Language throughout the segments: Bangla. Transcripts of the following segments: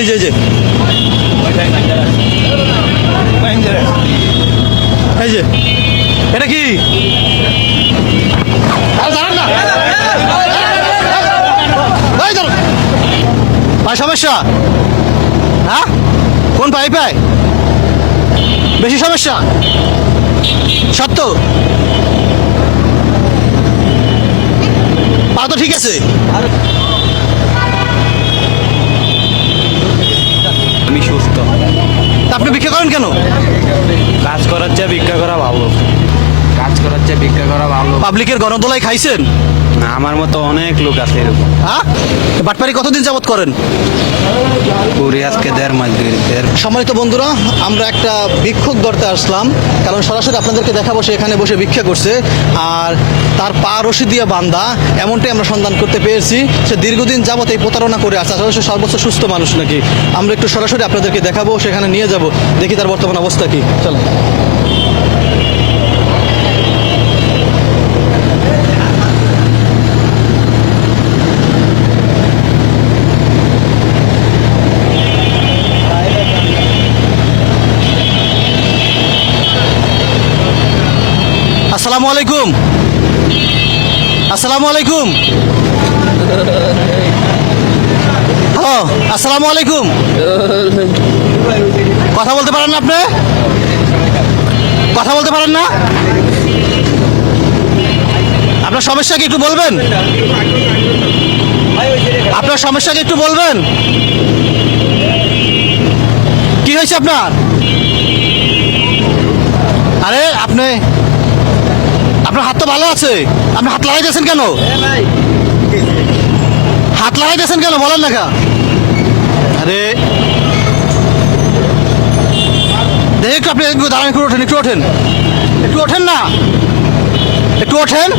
এই যে এই যে এটা কি জানেন না ভাই সমস্যা হ্যাঁ কোন পাই পায় বেশি সমস্যা সত্য পা তো ঠিক আছে আমি সুস্থ। তা আপনি ভিক্ষা করেন কেন? কাজ করার চেয়ে ভিক্ষা করা ভালো। কাজ করার চেয়ে ভিক্ষা করা ভালো। পাবলিকের গণদোলাই খাইছেন? না, আমার মতো অনেক লোক আছে এরকম। হ্যাঁ বাটপারি কতদিন যাবত করেন? পুরি আজকে 1.5 মাস ধরে। সম্মানিত বন্ধুরা, আমরা একটা ভিক্ষুক ধরতে আসলাম, কারণ সরাসরি আপনাদেরকে দেখাবো সে এখানে বসে ভিক্ষা করছে আর তার পা রশি দিয়ে বান্ধা, এমনটাই আমরা সন্ধান করতে পেরেছি। সে দীর্ঘদিন যাবত এই প্রতারণা করে আসছে। আসলে সে সর্বোচ্চ সুস্থ মানুষ নাকি আমরা একটু সরাসরি আপনাদেরকে দেখাবো, সেখানে নিয়ে যাব, দেখি তার বর্তমান অবস্থা কি। চলো। আসসালামু আলাইকুম। আসসালামু আলাইকুম। হ্যালো, আসসালামু আলাইকুম। কথা বলতে পারেন না আপনি? কথা বলতে পারেন না? আপনার সমস্যা কি একটু বলবেন? আপনার সমস্যা কি একটু বলবেন? কি হয়েছে আপনার? আরে আপনার হাত তো ভালো আছে, আপনি হাত লাগাইতেছেন কেন? হাত লাগাইতেছেন কেন বলেন না? আরে দেখি একটু, আপনি দাঁড়ান, একটু ওঠেন, একটু ওঠেন, একটু ওঠেন না, একটু ওঠেন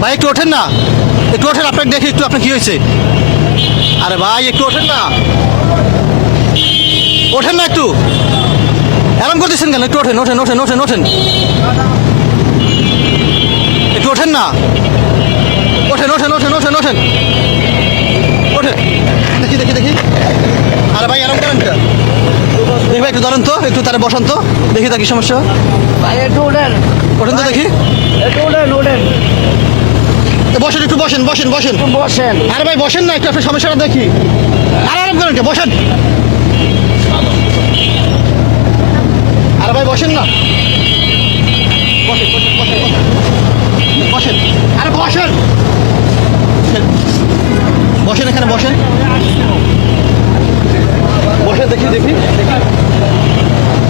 ভাই, একটু ওঠেন না, একটু ওঠেন, আপনাকে দেখি একটু আপনার কি হয়েছে। আরে ভাই একটু ওঠেন না, ওঠেন না, একটু এরকম করতেছেন কেন? একটু ওঠেন, ওঠেন, ওঠেন, ওঠেন, ওঠেন, একটু ওঠেন না, ওঠেন, ওঠেন, ওঠেন, ওঠেন, ওঠেন, ওঠেন, দেখি দেখি দেখি। আরে ভাই এরকম করেন কেন? দেখি ভাই একটু ধরেন তো, একটু তারা বসান তো, দেখি তা কি সমস্যা। ওঠেন তো দেখি, বসেন, একটু বসেন, বসেন, বসেন, বসেন। আরে ভাই বসেন না, একটু আপনার সমস্যাটা দেখি। আর আরাম করেন কে, বসেন। আরে ভাই বসেন না, বসেন, বসেন, বসেন, বসেন, আরে বসেন, বসেন, এখানে বসেন, বসেন, দেখি দেখি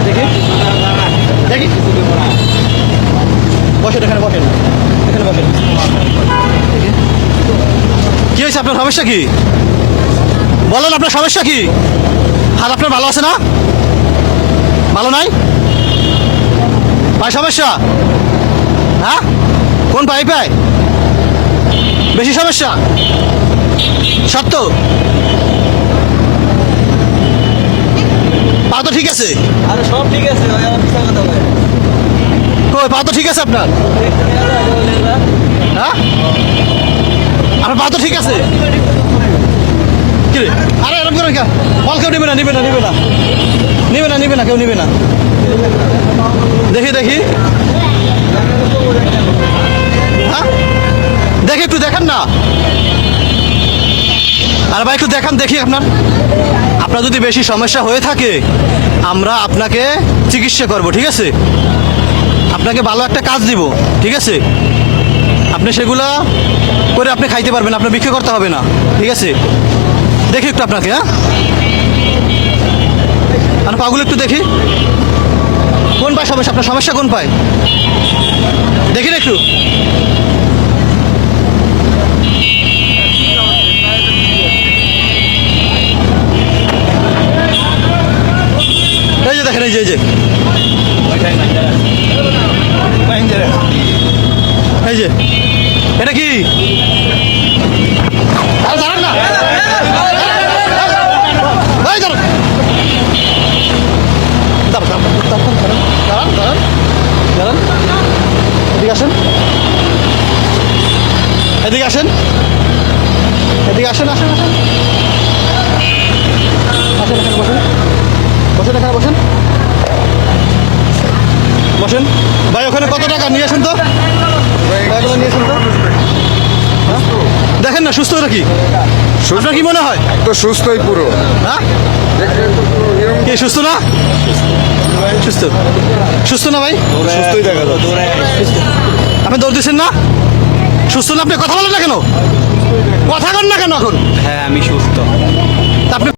দেখি দেখি, বসেন, এখানে বসেন, এখানে বসেন। কি হয়েছে? আপনার সমস্যা কি বলেন? আপনার সমস্যা কি? হাত আপনার ভালো আছে না? ভালো নাই ভাই? সমস্যা হ্যাঁ কোন পাই পায় বেশি সমস্যা সত্য? পা তো ঠিক আছে? আরে সব ঠিক আছে, কই পা তো ঠিক আছে আপনার? হ্যাঁ আপনার পা তো ঠিক আছে? কি রে? আরে এরকম করে বল, কেউ নিবে না, নিবে না, নিবে না, নিবে না, নিবে না, কেউ নিবে না। দেখি দেখি, হ্যাঁ দেখি, একটু দেখান না। আর ভাই একটু দেখান দেখি। আপনার যদি বেশি সমস্যা হয়ে থাকে আমরা আপনাকে চিকিৎসা করব, ঠিক আছে? আপনাকে ভালো একটা কাজ দিব, ঠিক আছে? আপনি সেগুলা করে আপনি খাইতে পারবেন, আপনার ভিক্ষা করতে হবে না, ঠিক আছে? দেখি একটু আপনাকে, হ্যাঁ আর পাগুলো একটু দেখি কোন পায় সমস্যা, আপনার সমস্যা কোন পায় দেখি না একটু। এই যে দেখেন, এই যে এই যে এই যে এটা কি? আর জানেন না? এই দাঁড়ান, দাঁড়ান, দাঁড়ান, দাঁড়ান, দাঁড়ান, এদিকে আসেন, এদিকে আসেন, এদিকে আসেন, আসেন, আসেন, বসেন এখানে বসেন বসেন ভাই ওখানে কত টাকা নিয়ে আসেন তো টাকাগুলো নিয়ে আসেন তো হ্যাঁ? দেখেন না সুস্থ নাকি আপনার কি মনে হয় তো সুস্থই পুরো হ্যাঁ কি সুস্থ না সুস্থ সুস্থ না ভাই সুস্থই দেখা যাচ্ছে আপনি দৌড় দিচ্ছেন না সুস্থ না আপনি কথা বলেন না কেন কথা কন না কেন এখন হ্যাঁ আমি সুস্থ তা আপনি